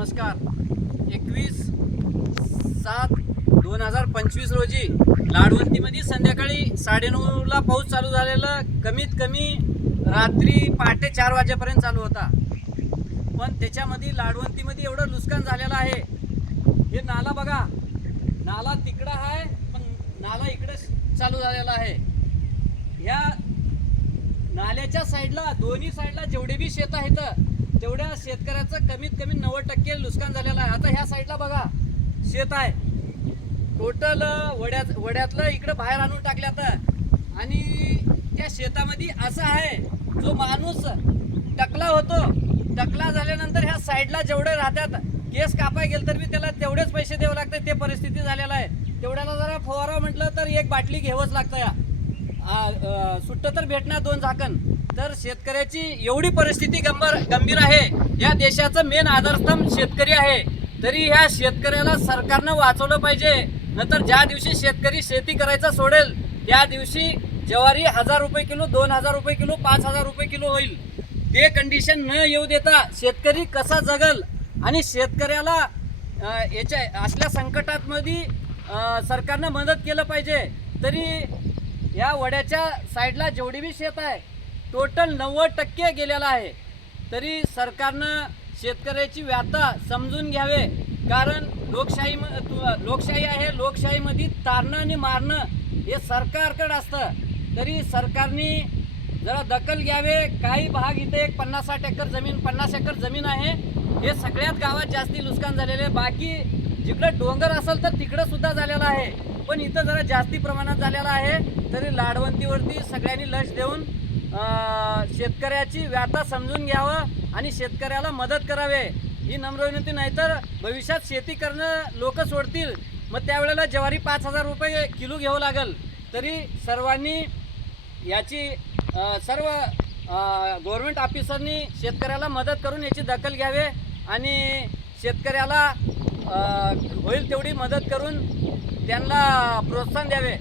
नमस्कार. 21/7/2025 रोजी लाडवंतीमध्ये संध्याकाळी 9:30ला पाऊस चालू झालेला. कमीत कमी रात्री पहाटे 4 वाजेपर्यंत चालू होता. पण त्याच्यामध्ये लाडवंतीमध्ये एवढं नुकसान झालेलं आहे. हे नाला बघा, नाला तिकडं आहे पण नाला इकडे चालू झालेला आहे. ह्या नाल्याच्या साईडला दोन्ही साईडला जेवढे बी शेत आहेत तेवढ्या शेतकऱ्याचं कमीत कमी 90% नुकसान झालेलं आहे. आता ह्या साईडला बघा शेत आहे, टोटल वड्यातलं इकडे बाहेर आणून टाकल्यात. आणि त्या शेतामध्ये असं आहे, जो माणूस टकला होतो, टकला झाल्यानंतर ह्या साईडला जेवढे राहतात केस कापाय गेल तर बी त्याला तेवढेच पैसे द्यावे लागतात. ते परिस्थिती झालेलं आहे. तेवढ्याला जरा फवारा म्हटलं तर एक बाटली घ्यावंच लागतं. या सुट्ट तर भेटणार 2 झाकण. तर शेतकऱ्याची एवढी परिस्थिती गंभीर आहे. या देशाचं मेन आधारस्तंभ शेतकरी आहे. तरी ह्या शेतकऱ्याला सरकारनं वाचवलं पाहिजे. नंतर ज्या दिवशी शेतकरी शेती करायचं सोडेल त्या दिवशी ज्वारी 1000 रुपये किलो, 2000 रुपये किलो, 5000 रुपये किलो होईल. ते कंडिशन न येऊ देता शेतकरी कसा जगल आणि शेतकऱ्याला याच्या असल्या संकटामध्ये सरकारनं मदत केलं पाहिजे. तरी या वड्याच्या साईडला जेवढी बी शेत आहे टोटल 90% गेलेला आहे. तरी सरकारनं शेतकऱ्याची व्यथा समजून घ्यावे. कारण लोकशाही आहे. लोकशाहीमध्ये तारणं आणि मारणं हे सरकारकडे असतं. तरी सरकारने जरा दखल घ्यावे. काही भाग इथे एक 50-60 एकर जमीन, 50 एकर जमीन आहे. हे सगळ्यात गावात जास्ती नुकसान झालेले आहे. बाकी जिकडे डोंगर असेल तर तिकडं सुद्धा झालेलं आहे, पण इथं जरा जास्ती प्रमाणात झालेलं आहे. तरी लाडवंतीवरती सगळ्यांनी लक्ष देऊन शेतकऱ्याची व्यथा समजून घ्यावं आणि शेतकऱ्याला मदत करावे ही नम्र विनंती. नाहीतर भविष्यात शेती करणं लोक सोडतील. मग त्यावेळेला ज्वारी 5000 रुपये किलो घ्यावं लागेल. तरी सर्वांनी याची सर्व गव्हर्नमेंट ऑफिसरनी शेतकऱ्याला मदत करून याची दखल घ्यावे आणि शेतकऱ्याला होईल तेवढी मदत करून त्यांना प्रोत्साहन द्यावे.